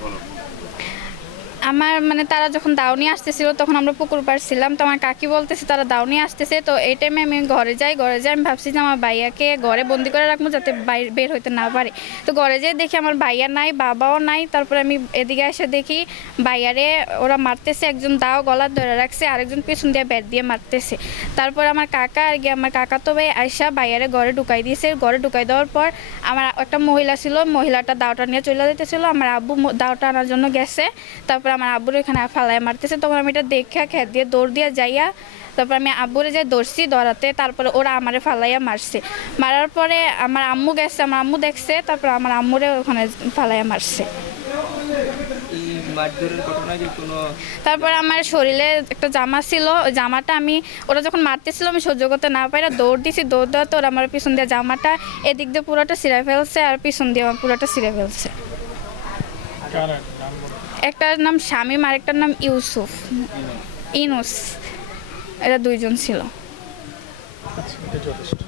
One of them. আমার মানে তারা যখন দাউনি আসতেছিল, তখন আমরা পুকুর পাড় ছিলাম, তো আমার কাকি বলতেছে, তারা দাউনি আসতেছে। তো এই টাইমে আমি ঘরে যাই ঘরে যাই, আমি ভাবছি যে আমার ভাইয়াকে ঘরে বন্দি করে রাখব যাতে বাইরে, বের হইতে না পারে। তো ঘরে যাই দেখি আমার ভাইয়া নাই, বাবাও নাই, তারপরে আমি এদিকে এসে দেখি ভাইয়ারে ওরা মারতেছে, একজন দাও গলা ধরে রাখছে, আরেকজন পিছন দিয়ে ব্যাট দিয়ে মারতেছে। তারপর আমার কাকা আর গিয়ে আমার কাকা তো ভাই আয়সা ভাইয়ারে ঘরে ঢুকাই দিয়েছে। ঘরে ঢুকাই দেওয়ার পর আমার একটা মহিলা ছিল, মহিলাটা দাওটা নিয়ে চলে যেতেছিল। আমার আব্বু দাওটা আনার জন্য গেছে। তারপর আমার আব্বুর এখানে ফালায় মারতেছে তখন আমি এটা দেখে খেত দিয়ে দৌড় দিয়ে যাইয়া তারপর আমি আব্বুরে যে দৌড়ছি দৌড়াতে তারপরে ওরা আমারে ফালাইয়া মারছে। মারার পরে আমার আম্মু গেছে আমার আম্মু দেখছে তারপর আমার আম্মুরে ওখানে ফালাইয়া মারছে। তারপর আমার শরীরে একটা জামা ছিল ওই জামাটা আমি ওরা যখন মারতেছিল আমি সহ্য করতে না পারি দৌড় দিছি দৌড় দেওয়া তো ওরা আমার পিছন দিয়ে জামাটা এদিক দিয়ে পুরোটা ছিঁড়ে ফেলছে আর পিছন দিয়ে আমার পুরোটা ছিঁড়ে ফেলছে। একটার নাম শামিম আর একটার নাম ইউসুফ। ইনুস। এরা দুইজন ছিল।